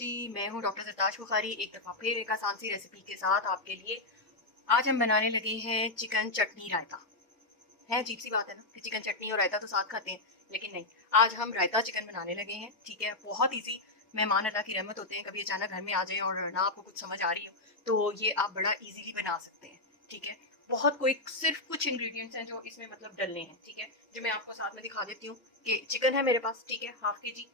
जी, मैं हूँ डॉक्टर सरताज बुखारी, एक दफ़ा फिर एक आसान सी रेसिपी के साथ आपके लिए। आज हम बनाने लगे हैं चिकन चटनी रायता। है अजीब सी बात है ना कि चिकन चटनी और रायता तो साथ खाते हैं, लेकिन नहीं, आज हम रायता चिकन बनाने लगे हैं। ठीक है, बहुत ईजी। मेहमान अल्लाह की रहमत होते हैं, कभी अचानक घर में आ जाए और ना आपको कुछ समझ आ रही हो, तो ये आप बड़ा ईजीली बना सकते हैं। ठीक है, बहुत क्विक, सिर्फ कुछ इंग्रेडिएंट्स हैं जो इसमें मतलब डलने हैं। ठीक है, जो मैं आपको साथ में दिखा देती हूँ कि चिकन है मेरे पास। ठीक है, हाफ के जी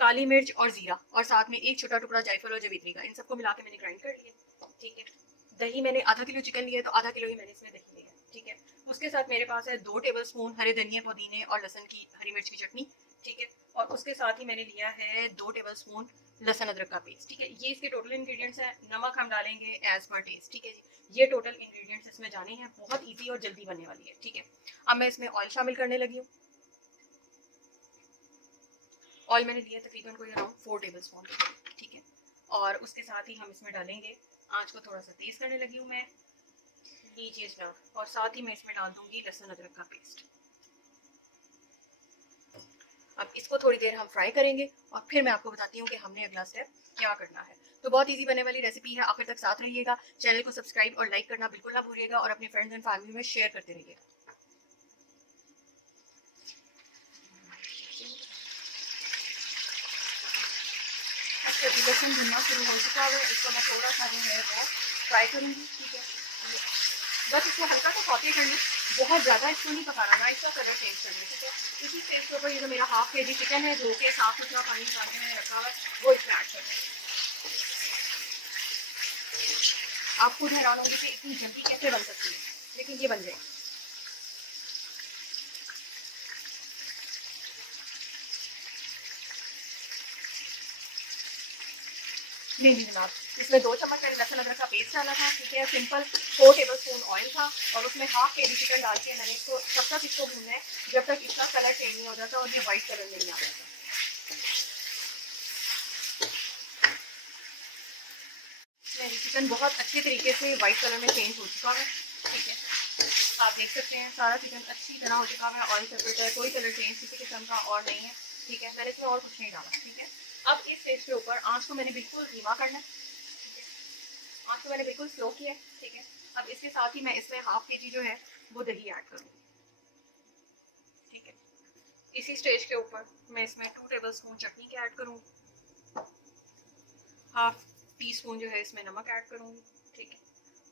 काली मिर्च और जीरा, और साथ में एक छोटा टुकड़ा जायफल और जवित्री का, इन सबको मिला के मैंने ग्राइंड कर लिया। ठीक है, दही मैंने आधा किलो चिकन लिया है तो आधा किलो ही मैंने इसमें दही लिया है। ठीक है, उसके साथ मेरे पास है 2 टेबल स्पून हरे धनिया पुदीने और लहसुन की हरी मिर्च की चटनी। ठीक है, और उसके साथ ही मैंने लिया है 2 टेबल स्पून लहसुन अदरक का पेस्ट। ठीक है, ये इसके टोटल इंग्रेडिएंट्स हैं। नमक हम डालेंगे एज पर टेस्ट। ठीक है जी, ये टोटल इंग्रेडिएंट्स इसमें जाने हैं। बहुत ईजी और जल्दी बनने वाली है। ठीक है, अब मैं इसमें ऑयल शामिल करने लगी हूँ। ऑयल मैंने लिया तकरीबन कोई अराउंड 4 टेबल स्पून। ठीक है, और उसके साथ ही हम इसमें डालेंगे, आँच को थोड़ा सा तेज़ करने लगी हूँ मैं, लीजिए जनाब, और साथ ही मैं इसमें डाल दूंगी लहसुन अदरक का पेस्ट। अब इसको थोड़ी देर हम फ्राई करेंगे और फिर मैं आपको बताती हूँ कि हमने अगला स्टेप क्या करना है। तो बहुत इजी बनने वाली रेसिपी है, आखिर तक साथ रहिएगा। चैनल को सब्सक्राइब और लाइक करना बिल्कुल ना भूलिएगा और अपने फ्रेंड्स एंड फैमिली में शेयर करते रहिएगा। अच्छा, लहसुन भुनना शुरू हो चुका है, इसको मैं थोड़ा सा जो है वो फ्राई करूँगी। ठीक है, बस इसको हल्का सा सौते कर लें, बहुत ज़्यादा इसको नहीं पकाना, ना इसका कलर चेंज कर लें। ठीक है, इसी स्टेज के ऊपर ये जो मेरा हाफ के जी चिकन है, धो के साफ सुथरा पानी निकाल के मैंने रखा हुआ है, वो इसमें ऐड कर दें। आप खुद हैरान होंगे कि इतनी जल्दी कैसे बन सकती है, लेकिन ये बन जाएगी। नहीं जी जनाब, इसमें 2 चम्मच मैंने लहसुन अदरक का पेस्ट डाला था। ठीक है, सिंपल 4 टेबल स्पून ऑयल था, और उसमें हाफ के जी चिकन डाल के मैंने इसको तब तक इसको भूनना है जब तक इसका कलर चेंज नहीं हो जाता और ये वाइट कलर नहीं आ जाता। मेरी चिकन बहुत अच्छे तरीके से वाइट कलर में चेंज हो चुका है। ठीक है, आप देख सकते हैं सारा चिकन अच्छी तरह हो चुका है, ऑयल सेपरेट है, कोई कलर चेंज किसी किस्म का और नहीं है। ठीक है, मैंने इसमें और कुछ नहीं डाला। ठीक है, अब इस स्टेज के ऊपर आँच को मैंने बिल्कुल धीमा करना है, आँच को मैंने बिल्कुल स्लो किया है। ठीक है, अब इसके साथ ही मैं इसमें हाफ के जी जो है वो दही ऐड करूँगी। ठीक है, इसी स्टेज के ऊपर मैं इसमें 2 टेबल स्पून चटनी के ऐड करूँगी, हाफ टी स्पून जो है इसमें नमक ऐड करूँगी। ठीक है,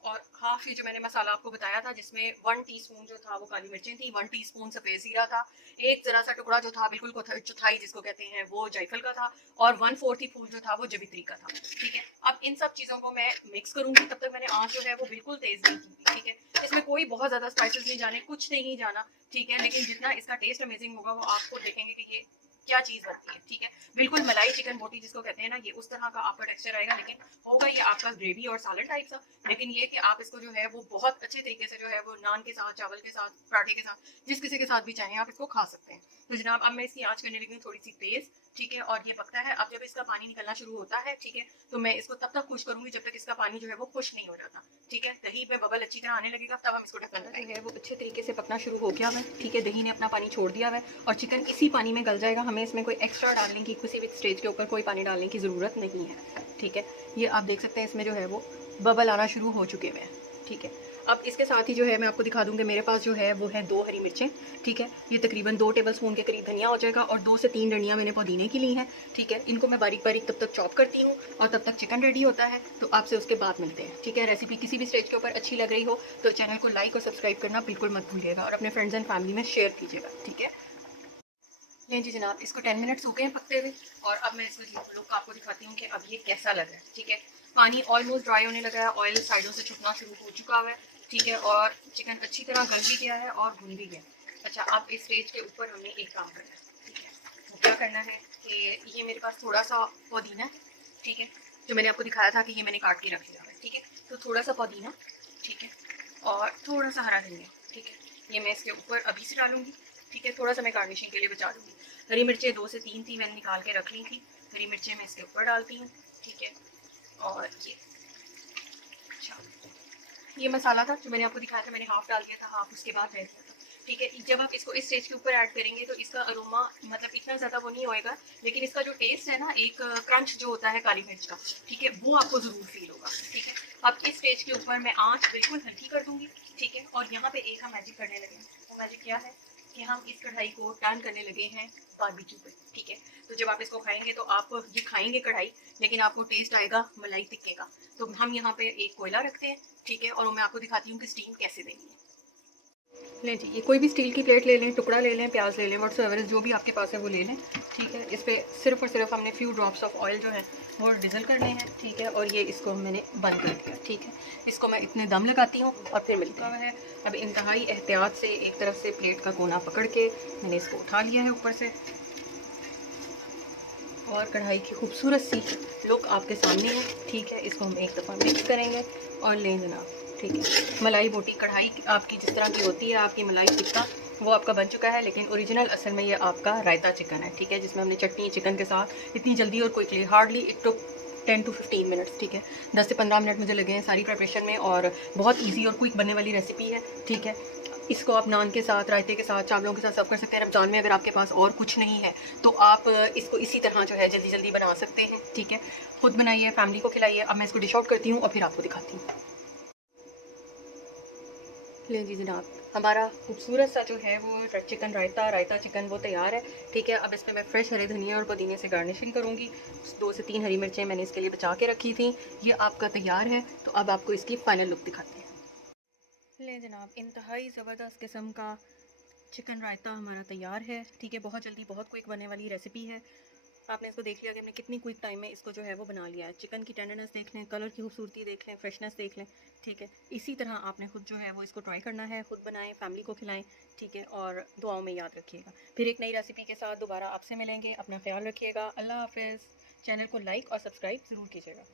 और हाफ ये जो मैंने मसाला आपको बताया था, जिसमें 1 टीस्पून जो था वो काली मिर्चें थी, 1 टीस्पून सफ़ेद ज़ीरा था, एक ज़रा सा टुकड़ा जो था बिल्कुल चौथाई जिसको कहते हैं वो जायफल का था, और 1/4 फूल जो था वो जवित्री का था। ठीक है, अब इन सब चीज़ों को मैं मिक्स करूँगी, तब तक मैंने आँच जो है वो बिल्कुल तेज़ नहीं की। ठीक है, इसमें कोई बहुत ज़्यादा स्पाइसेस नहीं जाने, कुछ नहीं जाना। ठीक है, लेकिन जितना इसका टेस्ट अमेजिंग होगा वो आपको देखेंगे कि ये क्या चीज़ बनती है। ठीक है, बिल्कुल मलाई चिकन बोटी जिसको कहते हैं ना, ये उस तरह का आपका टेक्सचर आएगा, लेकिन होगा ये आपका ग्रेवी और सालन टाइप सा। लेकिन ये कि आप इसको जो है वो बहुत अच्छे तरीके से जो है वो नान के साथ, चावल के साथ, पराठे के साथ, जिस किसी के साथ भी चाहें आप इसको खा सकते हैं। तो जनाब, अब मैं इसकी आँच करने लगी हूँ थोड़ी सी तेज़। ठीक है, और ये पकता है। अब जब इसका पानी निकलना शुरू होता है, ठीक है, तो मैं इसको तब तक खुश करूँगी जब तक इसका पानी जो है वो खुश नहीं हो जाता। ठीक है, दही में बबल अच्छी तरह आने लगेगा, तब हम इसको ढक्कन लगाएंगे। है वो अच्छे तरीके से पकना शुरू हो गया है। ठीक है, दही ने अपना पानी छोड़ दिया है और चिकन इसी पानी में गल जाएगा। हमें इसमें कोई एक्स्ट्रा डालने की, किसी भी स्टेज के ऊपर कोई पानी डालने की ज़रूरत नहीं है। ठीक है, ये आप देख सकते हैं इसमें जो है वो बबल आना शुरू हो चुके हैं। ठीक है, अब इसके साथ ही जो है मैं आपको दिखा दूँगी, मेरे पास जो है वो है 2 हरी मिर्चें। ठीक है, ये तकरीबन 2 टेबलस्पून के करीब धनिया हो जाएगा, और 2 से 3 डंडियाँ मैंने पुदीने की ली हैं। ठीक है, इनको मैं बारीक बारीक तब तक चॉप करती हूँ और तब तक चिकन रेडी होता है, तो आपसे उसके बाद मिलते हैं। ठीक है, रेसिपी किसी भी स्टेज के ऊपर अच्छी लग रही हो तो चैनल को लाइक और सब्सक्राइब करना बिल्कुल मत भूलिएगा, और अपने फ्रेंड्स एंड फैमिली में शेयर कीजिएगा। ठीक है, नहीं जी जनाब, इसको 10 मिनट्स हो गए हैं पकते हुए, और अब मैं इसको लुक आपको दिखाती हूँ कि अब ये कैसा लग रहा है। ठीक है, पानी ऑलमोस्ट ड्राई होने लगा है, ऑयल साइडों से छुटना शुरू हो चुका है। ठीक है, और चिकन अच्छी तरह गल भी गया है और भुन भी गया। अच्छा, अब इस स्टेज के ऊपर हमने एक काम करना है। ठीक है, वो क्या करना है कि ये मेरे पास थोड़ा सा पुदीना है। ठीक है, जो मैंने आपको दिखाया था कि ये मैंने काट के रख लिया है। ठीक है, तो थोड़ा सा पुदीना, ठीक है, और थोड़ा सा हरा धनिया। ठीक है, ये मैं इसके ऊपर अभी से डालूंगी। ठीक है, थोड़ा सा मैं गार्निशिंग के लिए बचा दूँगी। हरी मिर्चें 2 से 3 थी, मैंने निकाल के रख ली थी। हरी मिर्चें मैं इसके ऊपर डालती हूँ। ठीक है, और ये, अच्छा, ये मसाला था जो मैंने आपको दिखाया था, मैंने हाफ डाल दिया था, हाफ उसके बाद रह गया था। ठीक है। जब आप इसको इस स्टेज के ऊपर ऐड करेंगे तो इसका अरोमा मतलब इतना ज़्यादा वो नहीं होएगा, लेकिन इसका जो टेस्ट है ना, एक क्रंच जो होता है काली मिर्च का, ठीक है, वो आपको ज़रूर फील होगा। ठीक है, अब इस स्टेज के ऊपर मैं आँच बिल्कुल हल्की कर दूँगी। ठीक है, और यहाँ पे एक हम मैजिक करने लगे हैं। वो मैजिक क्या है कि हम इस कढ़ाई को टर्न करने लगे हैं बारबेक्यू पे। ठीक है, तो जब आप इसको खाएंगे तो आप ये खाएंगे कढ़ाई, लेकिन आपको टेस्ट आएगा मलाई टिक्के का। तो हम यहाँ पे एक कोयला रखते हैं। ठीक है, और मैं आपको दिखाती हूँ कि स्टीम कैसे देनी है। लें जी, ये कोई भी स्टील की प्लेट ले लें, टुकड़ा ले लें, प्याज ले लें, व्हाट्सएवर जो भी आपके पास है वो ले लें। ठीक है, इस पर सिर्फ और सिर्फ हमने फ्यू ड्रॉप्स ऑफ ऑयल जो है वो डिज़ल करने हैं। ठीक है, और ये इसको मैंने बंद कर दिया। ठीक है, इसको मैं इतने दम लगाती हूँ और फिर मिलता है। अब इंतहाई एहतियात से एक तरफ से प्लेट का कोना पकड़ के मैंने इसको उठा लिया है ऊपर से, और कढ़ाई की खूबसूरत सी लुक आपके सामने है। ठीक है, इसको हम एक दफ़ा मिक्स करेंगे और लें जनाब। ठीक है, मलाई बोटी कढ़ाई आपकी जिस तरह की होती है, आपकी मलाई टिक्का वो आपका बन चुका है, लेकिन ओरिजिनल असल में ये आपका रायता चिकन है। ठीक है, जिसमें हमने चटनी चिकन के साथ इतनी जल्दी और quickly, hardly it took 10 to 15 minutes. ठीक है, 10 से 15 मिनट मुझे लगे हैं सारी प्रिपरेशन में, और बहुत ईजी और क्विक बनने वाली रेसिपी है। ठीक है, इसको आप नान के साथ, रायते के साथ, चावलों के साथ सर्व कर सकते हैं। रमज़ान में अगर आपके पास और कुछ नहीं है तो आप इसको इसी तरह जो है जल्दी जल्दी बना सकते हैं। ठीक है, खुद बनाइए, फैमिली को खिलाइए। अब मैं इसको डिश आउट करती हूँ और फिर आपको दिखाती हूँ। लें जी जनाब, हमारा खूबसूरत सा जो है वो चिकन रायता चिकन वो तैयार है। ठीक है, अब इसमें मैं फ्रेश हरे धनिया और पुदीने से गार्निशिंग करूँगी। 2 से 3 हरी मिर्चें मैंने इसके लिए बचा के रखी थी। ये आपका तैयार है, तो अब आपको इसकी फ़ाइनल लुक दिखाते हैं। लें जनाब, इंतहाई ज़बरदस्त किस्म का चिकन रायता हमारा तैयार है। ठीक है, बहुत जल्दी बहुत क्विक बनने वाली रेसिपी है। आपने इसको देख लिया कि हमने कितनी क्विक टाइम में इसको जो है वो बना लिया है। चिकन की टेंडरनेस देख लें, कलर की खूबसूरती देख लें, फ्रेशनेस देख लें। ठीक है, इसी तरह आपने खुद जो है वो इसको ट्राई करना है, खुद बनाएं, फैमिली को खिलाएं। ठीक है, और दुआओं में याद रखिएगा। फिर एक नई रेसिपी के साथ दोबारा आपसे मिलेंगे। अपना ख्याल रखिएगा। अल्लाह हाफिज़। चैनल को लाइक और सब्सक्राइब ज़रूर कीजिएगा।